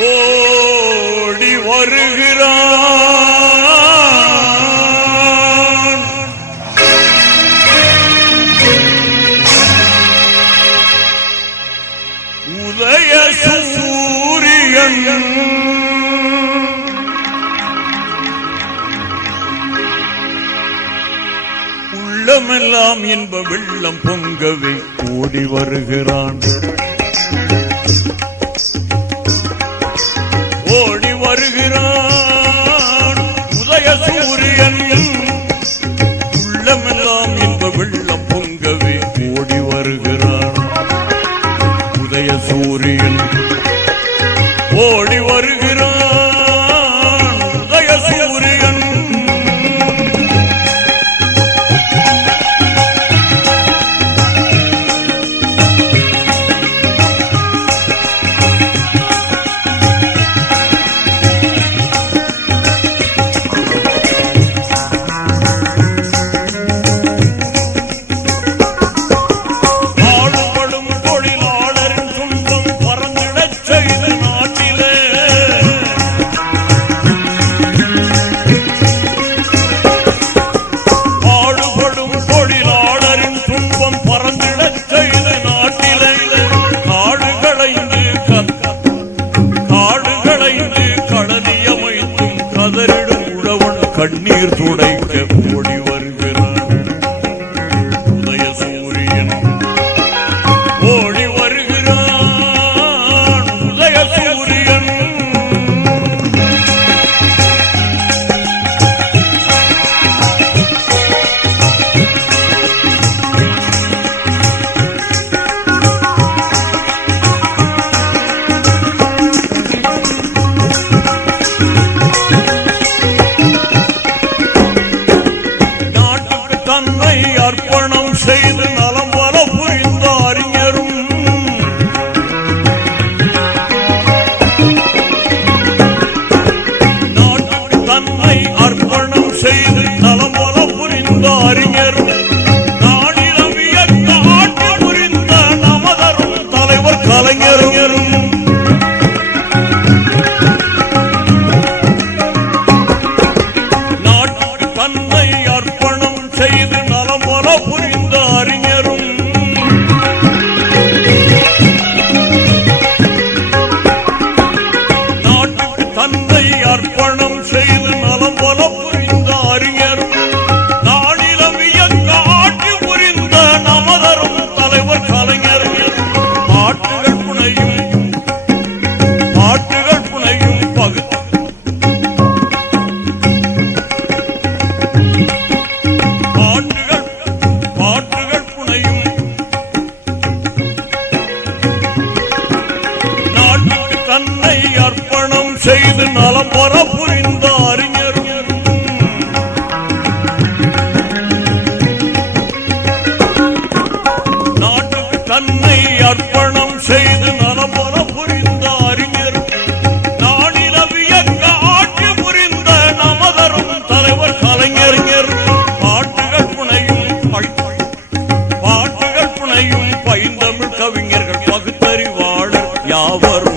ஓடி வருகிறான் உதய சூரியன் உள்ளமெல்லாம் இன்ப வெள்ளம் பொங்கவே ஓடி வருகிறான் ஓடி வருகிறான் உதய சூரியன் உள்ளமெல்லாம் இன்ப வெள்ளம் பொங்கவே ஓடி வருகிறான் உதய சூரியன் ஓடி வருகிறான் உதய சூரியன் கண்ணீர் துடைக்க ஓடி வருகிறான் உதய சூரியன் ஓடி வருகிறான் உதய சூரியன் அர்ப்பணம் செய்து நலம் பல புரிந்த அறிஞரும் நாட்டுக்கு தன்னை அர்ப்பணம் செய்து நலம் பல புரிந்த அறிஞரும் நாடிலம் இயக்க ஆட்சி புரிந்த நமதரும் தலைவர் கலைஞரும் நாட்டுக்கு தன்னை அர்ப்பணம் செய்து புரிந்த அறிஞரும் நாட்டுக்கு தந்தை அர்ப்பணம் செய்து நலம் பல புரிந்த அறிஞரும் நாடிலம் இயக்க ஆட்சி புரிந்த நமதரும் தலைவர் கலைஞரும் பாட்டுகள் புனையும் தன்னை அர்ப்பணம் செய்து நலம் பெற புரிந்த அறிஞரும் நாட்டுக்கு தன்னை அர்ப்பணம் செய்து நலம் பெற புரிந்த அறிஞரும் நாடிலவியக்க ஆட்சி புரிந்த நமதரும் தலைவர் கலைஞர் பாட்டுகள் புனையும் பைந்தமிழ் கவிஞர்கள் பகுத்தறிவாளர் யாவரும்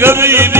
உலக வீதி